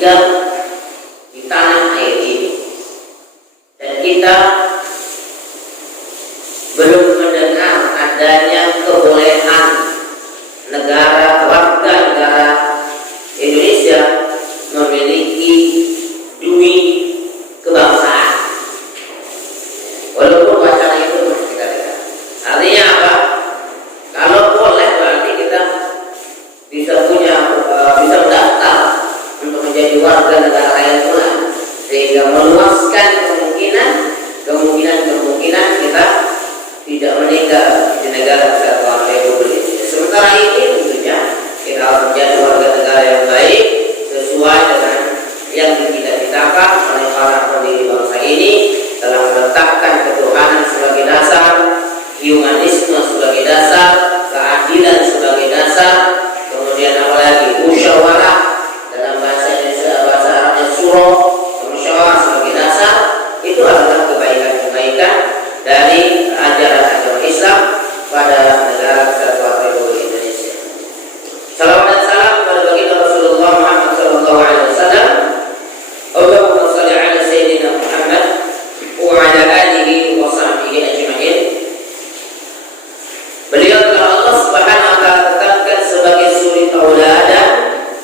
tinggal di tanah air ini, dan kita belum mendengar adanya kebolehan warga negara Indonesia memiliki duit kebangsaan, walaupun wacana itu masih kita dengar. Artinya apa? Kalau boleh berarti kita bisa mendaftar untuk menjadi warga negara lain pula, sehingga meluaskan kemungkinan kita tidak meninggal di negara kesatuan Republik Indonesia. Sementara ini tentunya kita harus menjadi warga negara yang baik sesuai dengan yang dicita-citakan oleh para pendiri bangsa ini, telah meletakkan ketuhanan sebagai dasar, humanisme sebagai dasar, keadilan sebagai dasar, kemudian apalagi musyawarah, dalam bahasa Indonesia bahasa Arabnya syuro, musyawarah sebagai dasar. Itu adalah kebaikan-kebaikan dari ajaran agama Islam pada negara kesatuan Republik Indonesia. Salam dan salam kepada baginda Rasulullah Muhammad SAW. Allahumma shalli ala sayyidina Muhammad wa ala alihi wa sahbihi ajma'in. Beliau telah Allah Subhanahu wa taala tetapkan sebagai suri tauladan.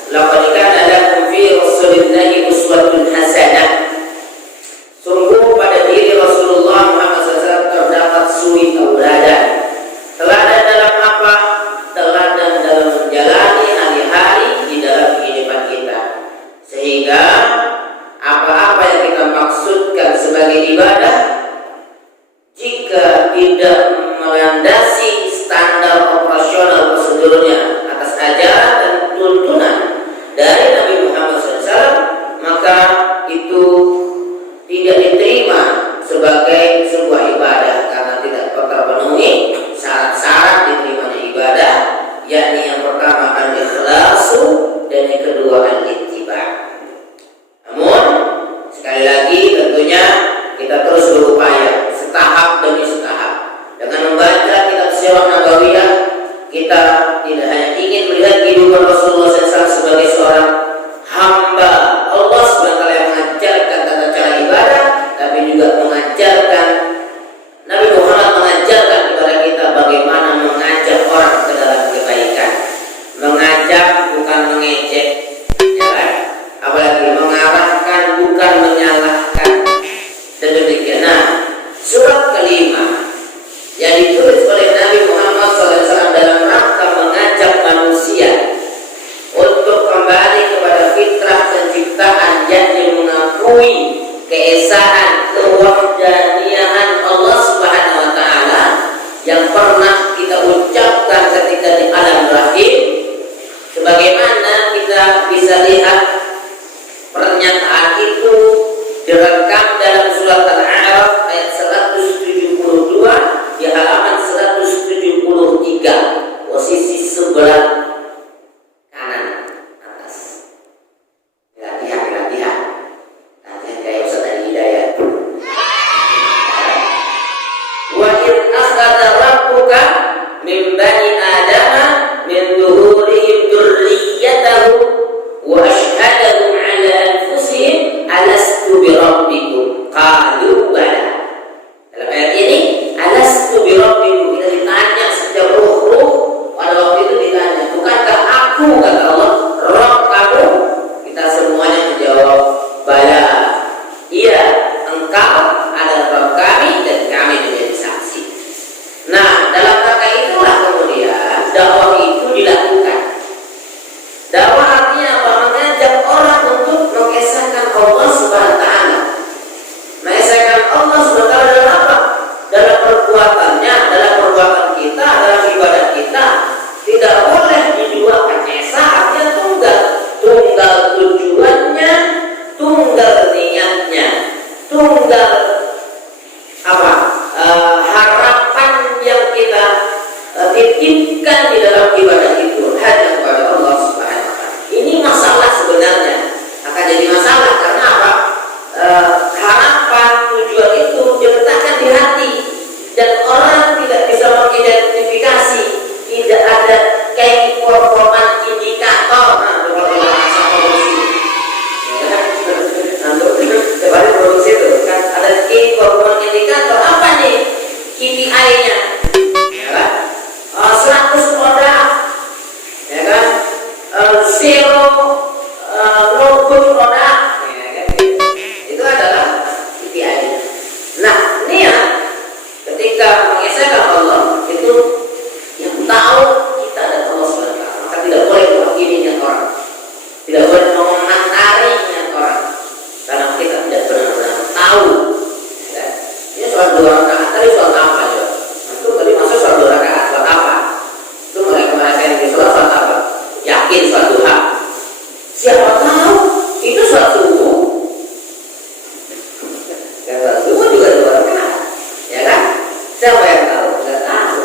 Laqad kana lakum fi rasulillahi uswatun hasanah. Sungguh pada diri Rasulullah Muhammad SAW terdapat suri tauladan. Teladan dalam apa? Teladan dalam menjalani hari-hari di dalam kehidupan kita, sehingga apa-apa yang kita maksudkan sebagai ibadah, jika tidak melandasi standar operasional prosedurnya atas ajaran dan tuntunan dari Nabi Muhammad SAW, maka itu tidak diterima sebagai sebuah ibadah, karena tidak terpenuhi syarat-syarat diterimanya ibadah, yakni yang pertama al-ikhlasu dan yang kedua al-ittiba. Namun sekali lagi tentunya kita terus berupaya setahap demi setahap dengan membaca kitab Sirah Nabawiyah. Kita tidak hanya ingin melihat kehidupan Rasulullah SAW sebagai seorang hamba Allah SWT yang mengajarkan tata cara ibadah, tapi juga mengajarkan, Nabi Muhammad mengajarkan kepada kita bagaimana mengajak orang ke dalam kebaikan. Mengajak bukan mengejek, ya kan? Apalagi mengarahkan bukan menyalahkan, dan demikian. Nah, surat kelima yang ditulis oleh Nabi Muhammad SAW dalam rangka mengajak manusia untuk kembali kepada fitrah penciptaan, yakni mengakui keesaan kewahdaniyahan Allah Subhanahu wa taala yang pernah kita ucapkan ketika di alam rahim, sebagaimana kita bisa lihat pernyataan itu direkam dalam surat Al-A'raf ayat 172 di halaman 173, posisi sebelah kanan atas. Latihan kayak Ustaz Ali Hidayat. Wa in akhadha rabbuka min bani adama min zuhurihim dzurriyyatahum wa ashhadahum ala anfusihim alastu bi rabbikum qalu bala. Dalam ayat ini alastu bi rabbikum, kita ditanya secara ruh pada waktu itu ditanya, zero no good product, ya, kan? Itu adalah KPI. Nah, niat ketika mengesahkan Allah itu yang tahu kita dan Allah SWT, maka tidak boleh mewakili niat orang, tidak boleh mengomentari niat orang, karena kita tidak benar-benar tahu. Ya, ini soal 2 rakaat tadi soal apa coba? Itu tadi masuk soal 2 rakaat soal apa? Itu mereka yang di soal apa? Yakin soal duha. Siapa tahu itu soal subuh. Yang soal subuh juga 2 rakaat, ya kan? Siapa yang tahu? Tidak tahu,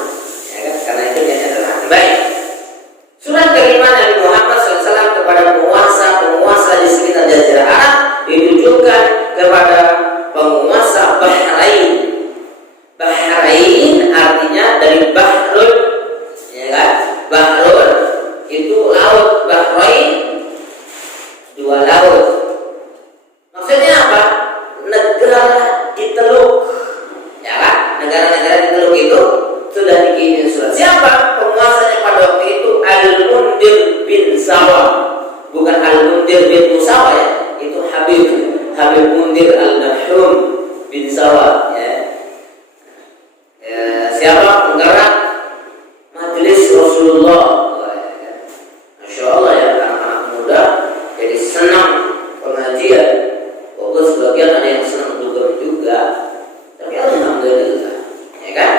ya kan? Karena itu dia adalah baik. Surat kelima Nabi Muhammad SAW kepada penguasa di sekitar Jazirah Arab ditujukan kepada penguasa Bahrain. Bahrain artinya dari Bahrul, ya kan? Bahrul itu laut, Bahrain 2 laut. Maksudnya apa? Negara di teluk, ya kan? Negara-negara di teluk itu sudah dikirim surat. Siapa penguasanya pada waktu itu? Al-Mundir bin Sawa, bukan Al-Mundir bin Musawa, ya. Itu Habib Mundir Al-Nahum bin Sawa, ya. Siapa penggerak majelis Rasulullah. Masya Allah, ya, anak-anak muda jadi senang pengajian. Walaupun sebagian ada yang senang juga, tapi alhamdulillah, ya kan?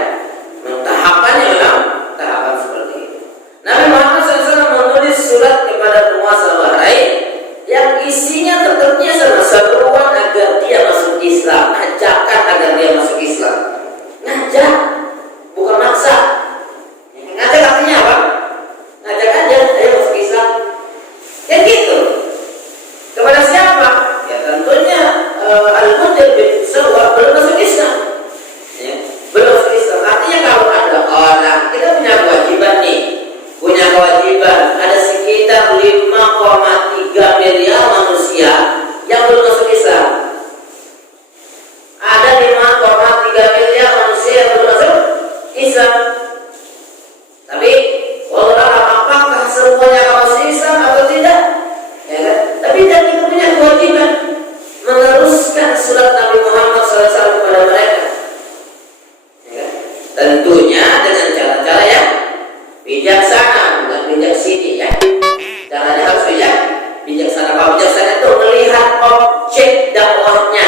Tahapannya memang tahapan seperti itu. Nabi Muhammad SAW menulis surat kepada penguasa Bahrain yang isinya tetapnya sama seruan agar dia masuk Islam, ajakan agar dia masuk Islam. Ngajak, bukan maksa. Ngajak artinya apa? Ngajak aja, ayo masuk Islam. Ya gitu. Kepada siapa? Ya tentunya Al-Mundir bin Sawa belum masuk Islam. Ya, belum masuk Islam. Artinya kalau ada orang, kita punya kewajiban nih. Punya kewajiban. Ada sekitar 5,3 miliar manusia yang belum masuk Islam. Ada 5,3 miliar manusia yang belum masuk Islam. Tapi apakah semuanya akan masuk Islam atau tidak? Ya kan? Tapi kita punya kewajiban meneruskan surat Nabi Muhammad SAW kepada mereka. Ya kan? Tentunya dengan cara-cara yang bijaksana, bukan bijak sini, ya. Caranya harus bijaksana. Kalau bijaksana itu melihat objek dakwahnya,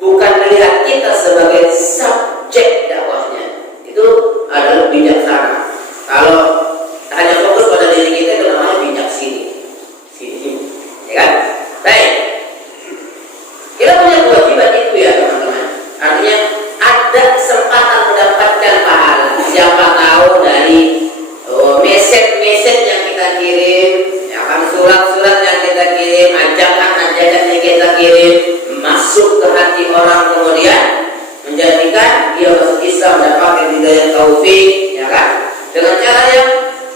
bukan melihat kita sebagai subjek dakwahnya. Itu adalah bijaksana. Kalau hanya fokus pada diri kita, itu namanya bijak sini, ya kan? Baik, kita punya kewajiban itu, ya teman-teman. Artinya ada kesempatan mendapatkan pahala. Siapa tahu dari mesej-mesej yang kita kirim, ya kan, surat-surat yang kita kirim, ajakan-ajakan yang kita kirim masuk ke hati orang, kemudian menjadikan dia masuk Islam, mendapatkan hidayah taufik, ya kan? Dengan cara yang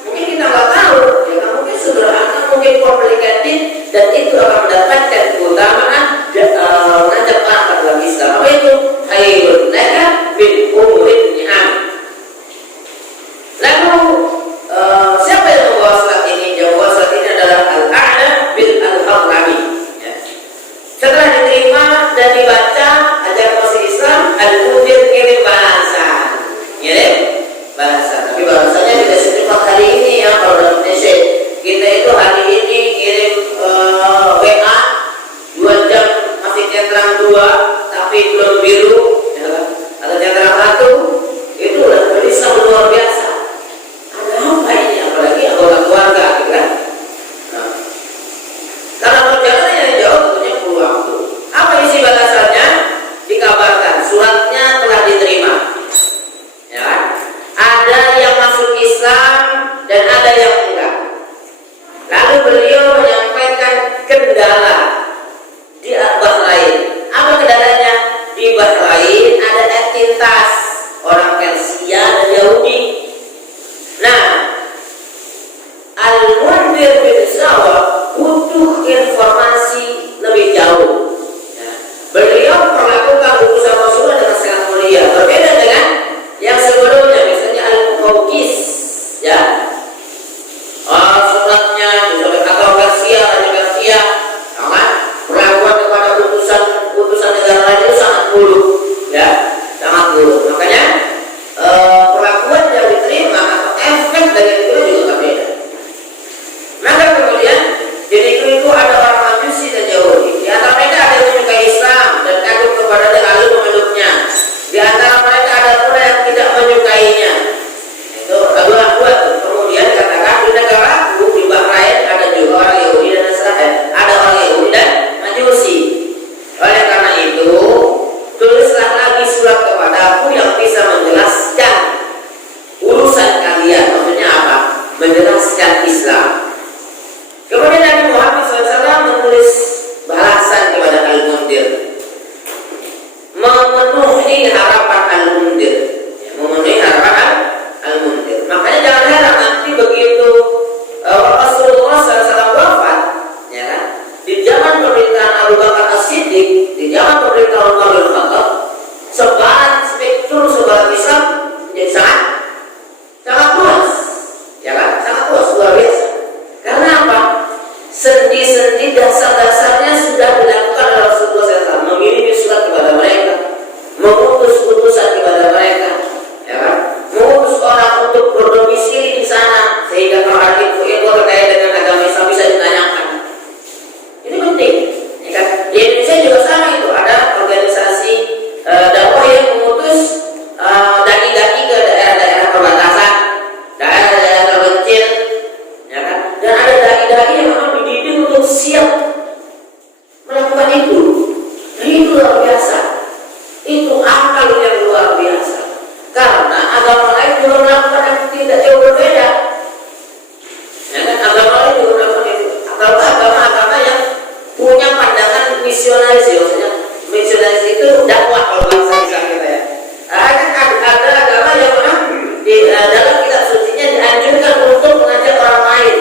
mungkin kita nggak tahu, ya kan? Mungkin sederhana, mungkin komplikatif, dan itu akan mendapatkan keutamaan mengajak orang ke dalam Islam. Apa itu? Khairun laka min umurin ni'am. Lalu siapa yang membawa surat ini? Yang membawa surat ini adalah Al-A'la bin Al-Hadrami, ya. Setelah diterima dan dibaca ajakan masuk Islam, Al-Mundir kirim bahasa, tapi bahasanya tidak secepat hari ini, ya. Kalau dalam Indonesia kita itu hari ini kirim WA 2 jam masih centang 2, tapi belum sendi-sendi dasar-dasarnya sudah dilakukan oleh Rasulullah SAW, mengirim surat kepada mereka, mengutus utusan kepada mereka, ya kan? Mengutus orang untuk berdomisili di sana, sehingga kalau ada info terkait dengan agama Islam bisa ditanyakan. Ini penting, ya kan? Di Indonesia juga sama itu, ada organisasi dakwah yang mengutus dai-dai ke daerah-daerah perbatasan, daerah-daerah terpencil, ya kan? Dan ada dai-dai yang memang dididik untuk siap melakukan itu. Nah, itu luar biasa. Itu akal yang luar biasa. Karena agama lain juga melakukan yang tidak jauh berbeda. Ya kan? Agama lain juga melakukan itu. Agama-agama yang punya pandangan misionaris, maksudnya misionaris itu dakwah kalau bahasa Islam kita ya. Ada agama yang memang di dalam kitab sucinya dianjurkan untuk mengajak orang lain.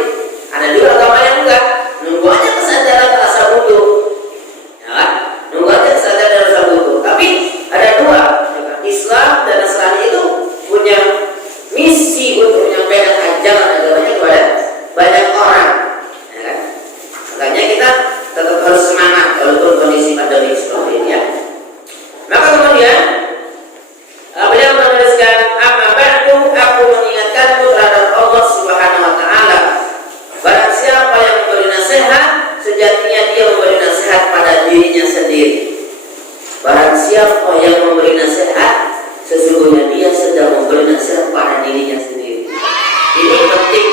Ada juga agama yang enggak, nunggu aja kesadaran rasa butuh, ya kan? Nunggu aja kesadaran rasa butuh. Tapi ada dua, Islam dan Nasrani itu punya misi untuk menyampaikan ajaran agamanya kepada banyak orang, ya kan? Makanya kita tetap harus semangat walaupun kondisi pandemi seperti ini ya. Maka kemudian beliau menuliskan, amma ba'du, aku mengingatkanmu terhadap Allah Subhanahu wa taala. Barang siapa yang memberi nasihat, sejatinya dia memberi nasihat pada dirinya sendiri. Barang siapa yang memberi nasihat, sesungguhnya dia sedang memberi nasihat pada dirinya sendiri. Ini penting,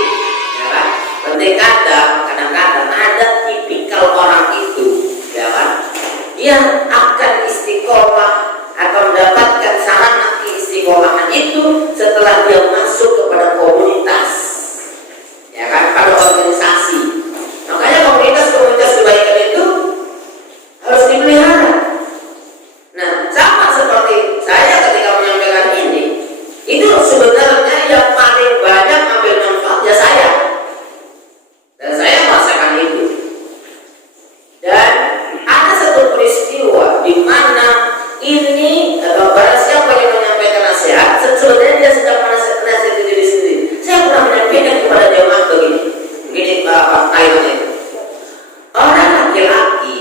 ya kan? Penting kadang-kadang ada tipikal orang itu, ya kan? Dia akan istiqomah atau mendapatkan sarana keistiqomahan itu setelah dia masuk kepada komunitas, ya kan, pada organisasi. Makanya komunitas kebaikan itu harus dipelihara. Nah, sama seperti saya ketika menyampaikan ini, itu sebenarnya yang paling banyak ambil manfaat ya saya, dan saya merasakan itu. Dan ada satu peristiwa di mana ini atau barang siapa yang menyampaikan nasihat, sebenarnya dia sedang menasihati diri sendiri. Saya pernah menyampaikan kepada jemaah begini kalimatnya itu. Orang laki-laki,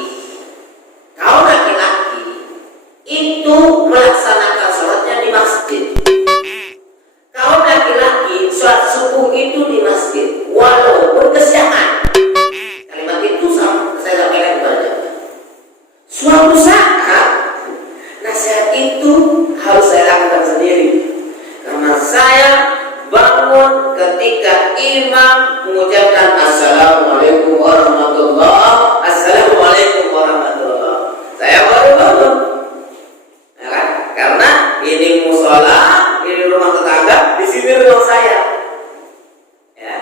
kaum laki-laki itu melaksanakan sholatnya di masjid. Kaum laki-laki sholat subuh itu di masjid, walaupun kesiangan. Kalimat itu sama saya sampaikan kepada jemaah. Suatu saat nasihat itu harus saya lakukan sendiri, karena saya bangun ketika imam mengucapkan Assalamualaikum warahmatullah, Assalamualaikum warahmatullah. Saya baru bangun, ya kan? Karena ini musola, ini rumah tetangga, di sini rumah saya. Ya,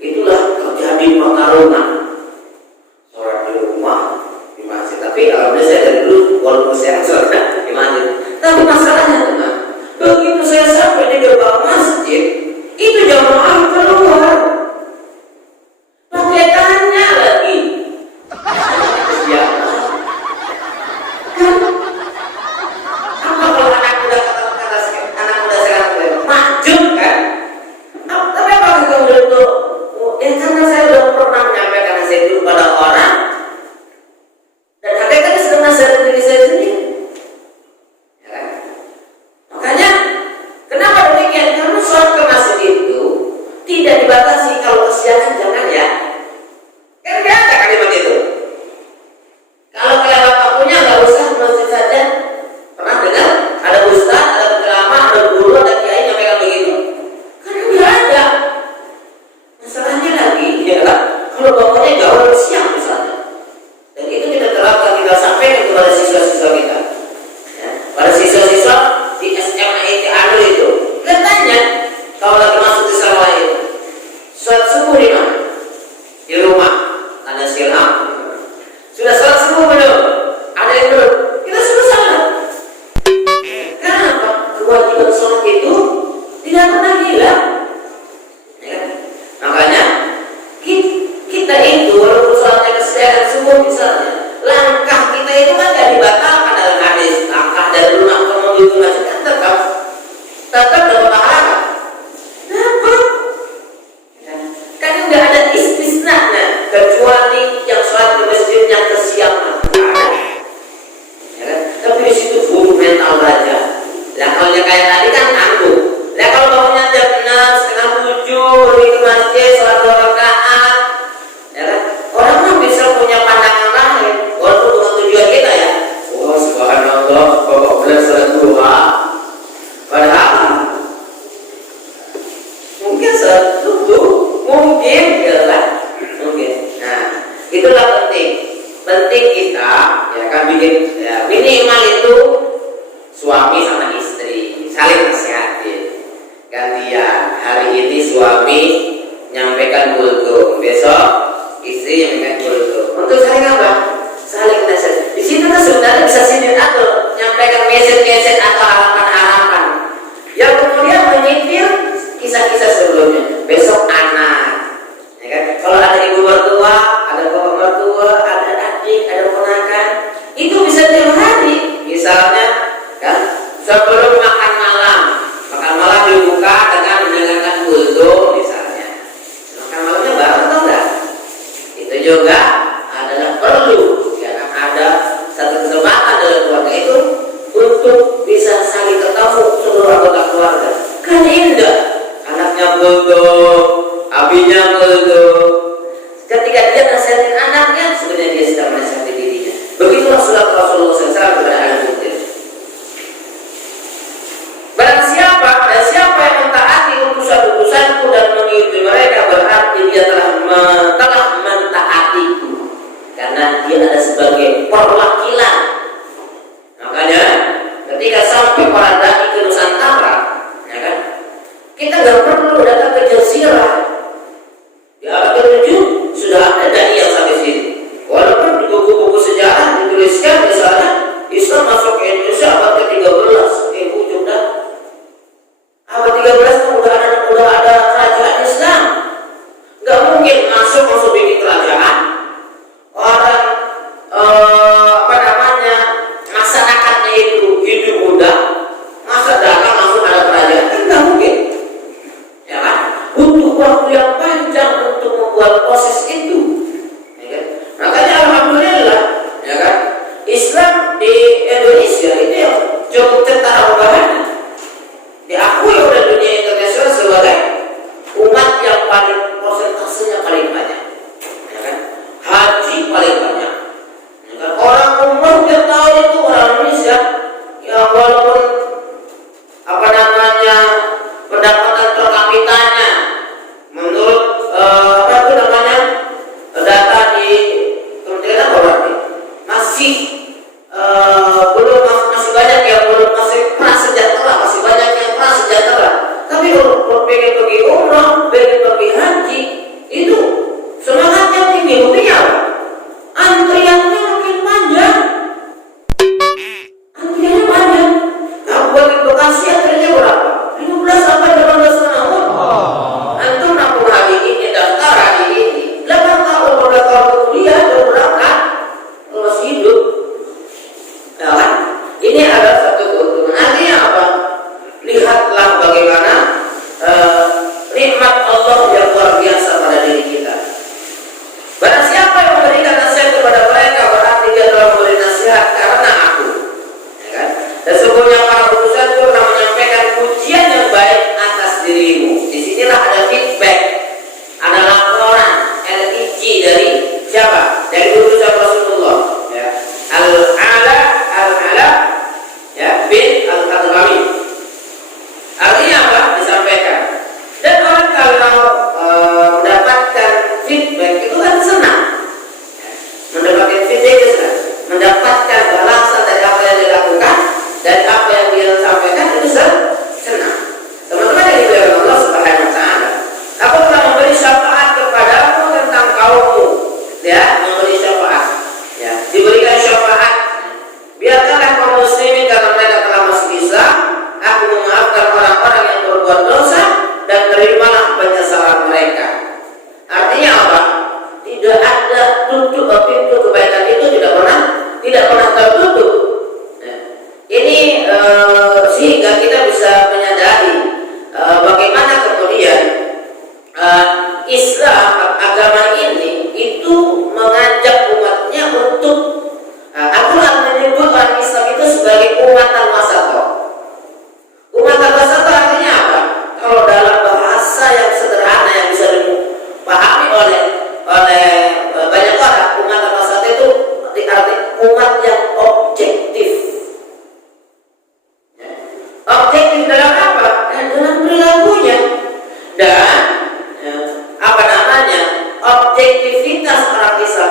itulah terjadi pertarungan sholat di rumah, di masjid. Tapi alhamdulillah saya dari dulu walaupun saya sholat di masjid. Tapi masalahnya teman, begitu saya sampai di gerbang masjid, itu jamaah keluar, pakai tanya lagi. Ya, kan? Apa kalau anak muda sekarang maju kan? Tapi apa kemudian itu? Karena saya sudah pernah menyampaikan nasihat itu pada orang, dan hakikatnya sedang nasihat diri saya sendiri. Ya kan? Makanya kenapa demikian? Karena sholat ke masjid itu tidak dibatasi, kalau kesiangan jangan ya. Kan nggak ada kalimat itu. Kalau kelewat waktunya nggak usah ke masjid saja. Pernah dengar ada ustaz, ada penceramah, ada guru, ada kiai nyampaikan begitu? Kan nggak ada. Masalahnya lagi, ya kan? Kalau bapaknya jauh lebih siang misalnya, dan itu kita terapkan, kita sampaikan kepada siswa-siswa kita. Ya, pada siswa-siswa di SMA Anu itu, kita tanya kalau lagi masuk di sekolah itu, sholat subuh di mana? Di rumah. Tanda silam. Sudah sholat subuh belum? Ada yang belum? Kita suruh salat. Kenapa? Kewajiban sholat itu tidak pernah hilang. Ya kan? Makanya kita itu walaupun itulah penting kita ya kan bikin ya, minimal itu suami sama istri saling nasihatin. Gantian hari ini suami nyampaikan kultum, besok istri nyampaikan kultum. Untuk saling apa? Saling nasihat. Di situ kan sebenarnya bisa sindir atau nyampaikan message atau harapan-harapan yang kemudian menyitir kisah-kisah sebelumnya. Besok anak, ya kan? Kalau ada ibu mertua, ada bapak mertua, ada adik, ada ponakan, itu bisa tiap hari. Misalnya, kan? Sebelum makan malam dibuka dengan mendengarkan kultum misalnya. Makan malamnya bareng atau enggak? Itu juga adalah perlu. Ada satu kesempatan dalam keluarga itu untuk bisa saling ketemu seluruh anggota keluarga. Kan indah, anaknya kultum, abinya kultum. Ketika dia nasihatin anaknya, sebenarnya dia sedang menasihati dirinya. Begitulah surat Rasulullah SAW kepada ahli kultum. Barang siapa dan siapa yang mentaati utusan-utusanku dan mengikuti mereka, berarti dia telah mentaatiku. Karena dia ada sebagai perwakilan. Makanya ketika sampai para dai ke Nusantara, ya kan, kita nggak perlu datang ke Jazirah. Di abad ke-7 sudah ada dai yang sampai sini. Walaupun di buku-buku sejarah dituliskan misalnya Islam masuk ke Indonesia abad ke-13, ujung dah. Abad 13 udah ada kerajaan Islam. Nggak mungkin masuk bikin kerajaan. Orang masyarakatnya itu hidup mudah, masa datang langsung ada kerajaan, kan nggak mungkin, ya kan? Butuh waktu yang panjang untuk membuat proses itu, ya kan? Makanya alhamdulillah, ya kan? Islam di Indonesia itu yang cukup tentara ubahannya, diakui oleh dunia internasional sebagai umat yang paling persentasenya paling banyak. Haji paling banyak. Orang umum yang tahu itu orang Indonesia yang walaupun pendapatan per kapitanya menurut data di Kementerian Agama masih banyak yang belum masih prasejahtera, masih banyak yang prasejahtera. Tapi kalau pengen pergi umrah, pengen pergi haji, itu semangatnya tinggi, buktinya apa? Antriannya makin panjang. Kabupaten Bekasi antriannya berapa? 15 sampai 18 tahun. Antum nabung hari ini, daftar hari ini, 8 tahun, 12 tahun kemudian baru berangkat, masih hidup. Ya kan? Ini adalah satu keuntungan. Artinya apa? Lihatlah bagaimana nikmat Allah yang luar biasa pada diri kita. Barang siapa yang memberikan nasihat kepada mereka, berarti dia telah memberi nasihat karena aku, ya kan? Dan sesungguhnya para utusan itu telah menyampaikan pujian yang baik atas dirimu. Disinilah ada feedback, ada laporan LPG dari siapa? Dari utusan Rasulullah, ya. Al-Ala ya bin Al-Qadrami. Artinya apa? Disampaikan. Dan orang kalau mendapatkan feedback itu kan senang. Mendapatkan feedback itu senang. Mendapatkan balasan dari apa yang dilakukan dan apa yang dia sampaikan itu senang. Teman-teman yang dimuliakan Allah Subhanahu wa taala, aku telah memberi syafaat kepadamu tentang kaummu, ya, memberi syafaat, ya, diberikan syafaat. Biarkanlah kaum muslimin karena mereka telah masuk Islam, aku memaafkan orang-orang yang berbuat dosa dan terimalah penyesalan mereka. Artinya apa? Tidak ada pintu kebaikan itu tidak pernah tertutup. Nah, ini sehingga kita bisa menyadari bagaimana kemudian Islam agama ini itu mengajak umatnya untuk Al-Quran menyebut orang Islam itu sebagai umat al-wasatoh. Umat al-wasatoh artinya apa? Kalau dalam bahasa yang sederhana yang bisa dipahami oleh banyak orang, umat al-wasatoh itu arti umat yang objektif. Objektif dalam apa? Dalam perilakunya. Dan objektivitas orang Islam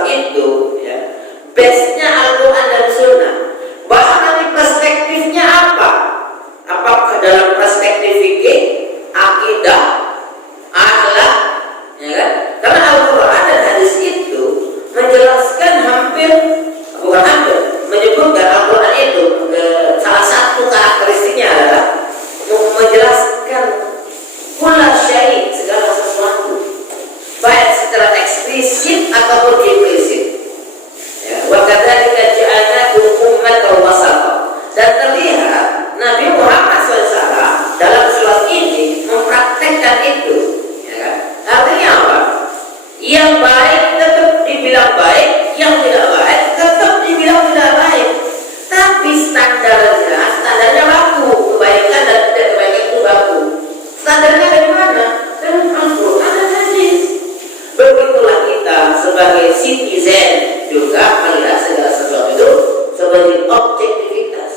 sebagai citizen juga melihat segala sesuatu itu sebagai objektivitas.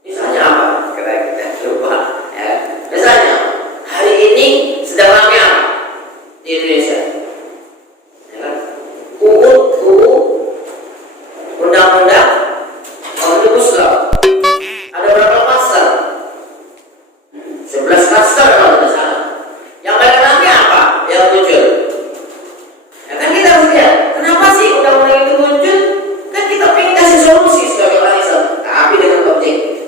Misalnya apa? Kita lupa. Ya. Misalnya hari ini sedang ramai apa di Indonesia? Ya kan? UU undang-undang Omnibus Law. Ada berapa pasal? 11 pasal kalau tidak salah. Yang paling ramai apa yang muncul? Ya kan kita harus lihat, kenapa sih undang-undang itu muncul? Kan kita ingin kasih solusi sebagai orang Islam, tapi dengan objektif.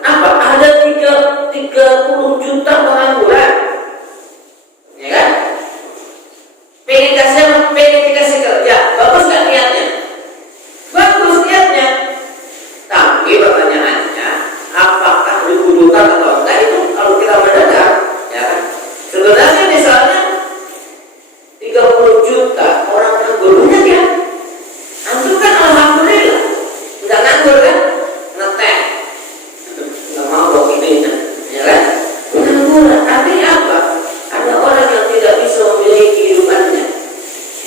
Apa? Ada 30 juta pengangguran, ya kan? Pengen dikasih kerja, bagus kan niatnya? Bagus niatnya. Tapi pertanyaannya, apakah dibutuhkan atau enggak itu kalau kita mendengar, ya kan? Sebenarnya misalnya 30 juta orang nganggur banyak ya. Antum kan alhamdulillah nggak nganggur kan? Ngeteh, nggak mau ini, ya kan? Pengangguran, artinya apa? Ada orang yang tidak bisa memiliki kehidupannya.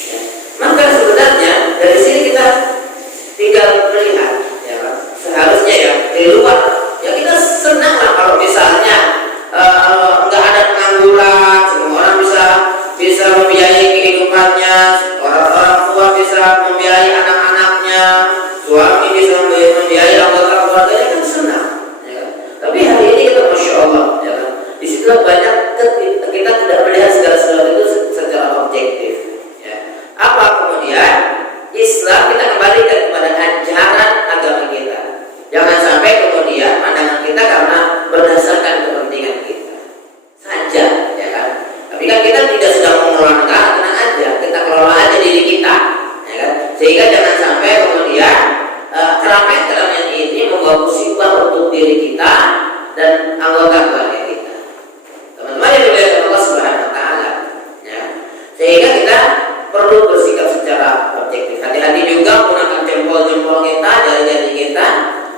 Ya. Maka sebenarnya dari sini kita tinggal melihat, ya kan? Seharusnya ya di luar, ya kita senang lah kalau misalnya nggak ada pengangguran, semua orang bisa membiayai kehidupannya, orang tua bisa membiayai anak-anaknya, suami bisa membiayai anggota keluarganya, kan senang. Ya kan? Tapi hari ini kita masya Allah, ya kan? Di situ banyak kita tidak melihat segala sesuatu itu secara objektif. Ya. Apa kemudian Islam kita kembalikan kepada ajaran agama kita. Jangan sampai kemudian pandangan kita karena berdasarkan kepentingan kita saja, ya kan? Tapi kan kita tidak sedang mengelola negara, tenang aja, kita kelola aja diri kita, ya kan? Sehingga jangan sampai kemudian keramaian ini membawa musibah untuk diri kita dan anggota keluarga kita. Teman-teman yang dimuliakan Allah Subhanahu Wa Taala, ya. Sehingga kita perlu bersikap secara objektif. Hati-hati juga menggunakan jempol-jempol kita, jari-jari kita,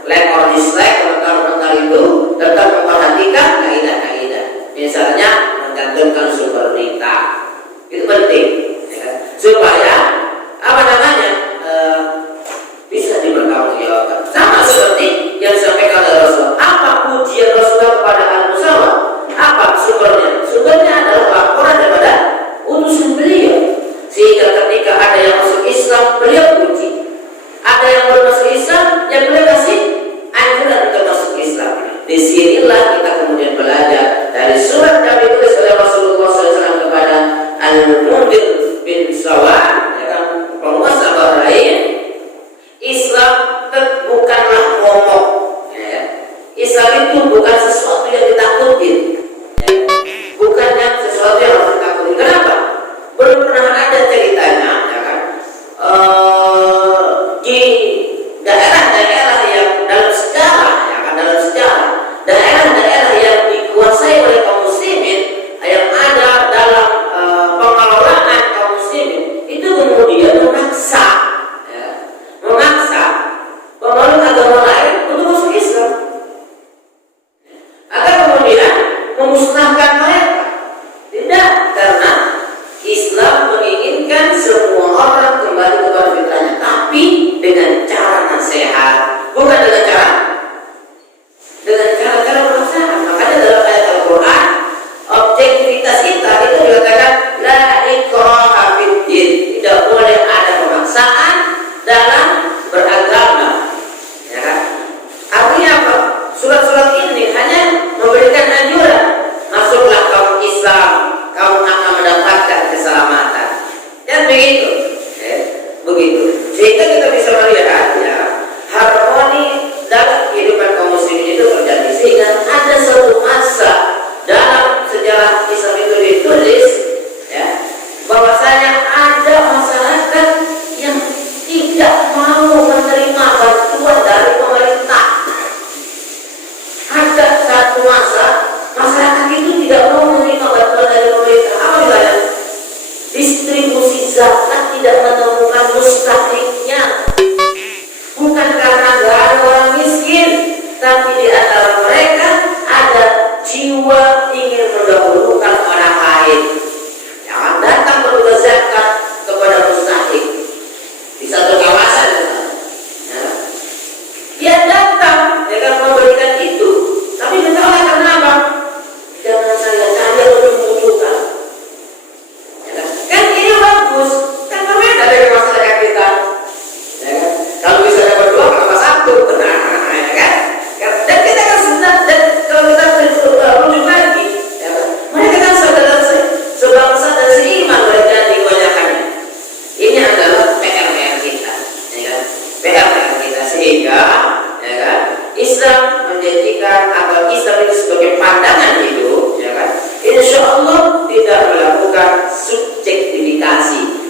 like or dislike, komentar-komentar itu tetap memperhatikan kaidah-kaidah. Misalnya menggantungkan sumber berita, itu penting, ya kan? Supaya apa namanya bisa dipertanggungjawabkan. Sama seperti yang disampaikan oleh Rasulullah. Apa pujian Rasulullah kepada al-Musawa? Apa sumbernya? Sumbernya adalah laporan daripada utusan beliau. Sehingga ketika ada yang masuk Islam, beliau puji. Ada yang belum masuk Islam, yang beliau kasih anjuran untuk masuk Islam. Disinilah kita kemudian belajar dari surat yang ditulis oleh Rasulullah SAW kepada Al-Mundir bin Sawan, ya kan, penguasa Bahrain. Islam bukanlah momok, ya. Islam itu bukan sesuatu yang ditakutin, ya. Bukannya sesuatu yang harus ditakutin. Kenapa? Belum pernah ada ceritanya, ya kan, di daerah-daerah yang dalam sejarah, ya kan, dalam sejarah daerah-daerah yang dikuasai oleh kaum muslimin, yang ada dalam pengelolaan kaum muslimin, itu kemudian memaksa pemeluk agama lain untuk masuk Islam, agar kemudian memusnahkan mereka. Tidak, karena Islam menginginkan semua orang kembali kepada fitrahnya, tapi dengan cara nasihat, bukan dengan cara pemaksaan. Makanya dalam ayat Al-Quran, objektivitas kita itu dikatakan la ikraha fiddin, tidak boleh ada pemaksaan dalam beragama, ya kan? Artinya apa? Surat-surat ini hanya memberikan anjuran, masuklah kaum Islam, kamu akan mendapatkan keselamatan, dan begitu, ya, begitu. Sehingga kita bisa melihat, ya, harmoni dalam kehidupan kaum muslimin itu terjadi. Sehingga ada suatu masa dalam sejarah Islam itu ditulis, ya, bahwasanya ada masyarakat yang tidak mau menerima bantuan dari pemerintah. Ada satu masa masyarakat itu tidak mau menerima bantuan dari pemerintah. Apa misalnya? Distribusi zakat tidak menemukan mustahiknya. Bukan karena nggak ada orang miskin, tapi di antara mereka ada jiwa ingin mendahulukan orang lain. Jangan datang petugas zakat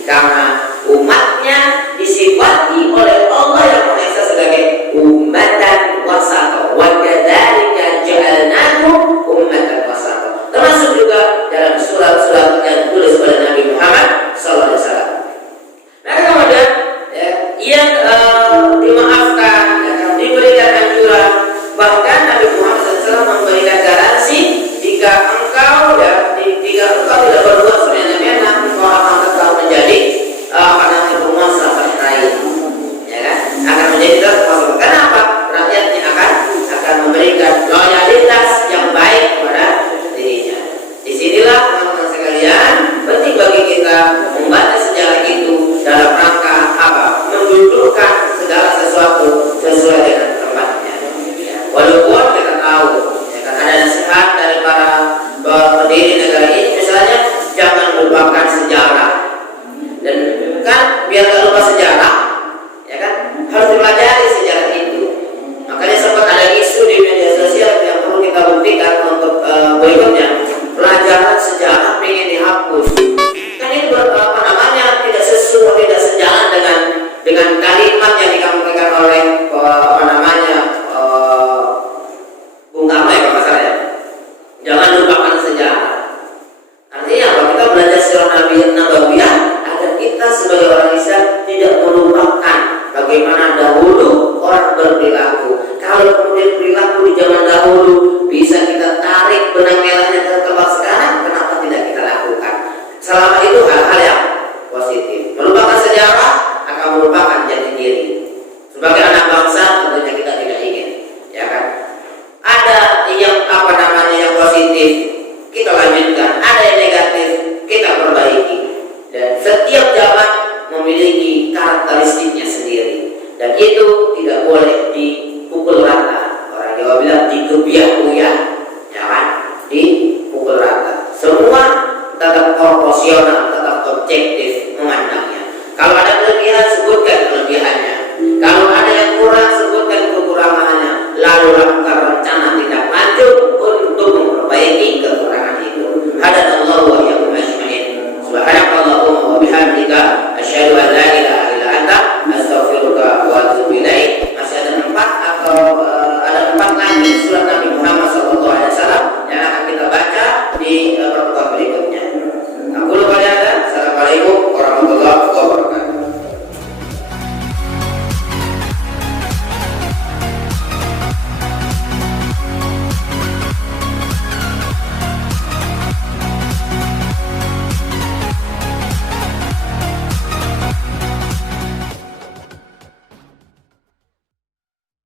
karena umatnya disifati oleh Allah yang Maha Esa sebagai ummatan wasata, wa kadzalika ja'alnakum ummatan wasata. Termasuk juga dalam surat-surat yang ditulis oleh Nabi Muhammad sallallahu alaihi wasallam. Maka kemudian yang dimaafkan, diberikan anjuran, bahkan Nabi Muhammad SAW memberikan garansi jika engkau tidak berbuat semena-mena, engkau akan tetap menjadi penguasa lain, ya kan? Akan menjadi terkuasa. Kenapa? Rakyatnya akan memberikan loyalitas yang baik kepada dirinya. Disinilah teman-teman sekalian, penting bagi kita membaca sejarah itu dalam rangka apa? Mendudukkan segala sesuatu sesuai dengan tempatnya. Walaupun kita tahu, ya kan, ada nasihat dari para pendiri negara ini, misalnya jangan lupakan sejarah, dan kan biar tak lupa sejarah, ya kan, harus dipelajari sejarah itu. Makanya sempat ada isu di media sosial yang perlu kita buktikan untuk berikutnya, pelajaran sejarah ingin dihapus. Kan itu tidak sesuai, tidak sejalan dengan kalimat yang dikemukakan oleh Bung Karno ya, kalau saya. Jangan lupakan sejarah. Artinya apa? Kita belajar sirah Nabi Nabawiyah agar kita sebagai orang Islam tidak melupakan bagaimana dahulu orang berperilaku. Kalau kemudian perilaku di zaman dahulu bisa kita tarik benang merahnya tertebak sekarang, kenapa tidak kita lakukan? Selama itu hal-hal yang positif. Melupakan sejarah akan melupakan jati diri. Sebagai anak bangsa tentunya kita tidak ingin, ya kan? Ada yang yang positif kita lanjutkan, ada yang negatif kita perbaiki. Dan setiap zaman memiliki karakteristiknya sendiri, dan itu tidak boleh dipukul rata. Orang Jawa bilang digebiah-uyah, ya kan? Dipukul rata. Semua tetap proporsional, tetap objektif memandangnya. Kalau ada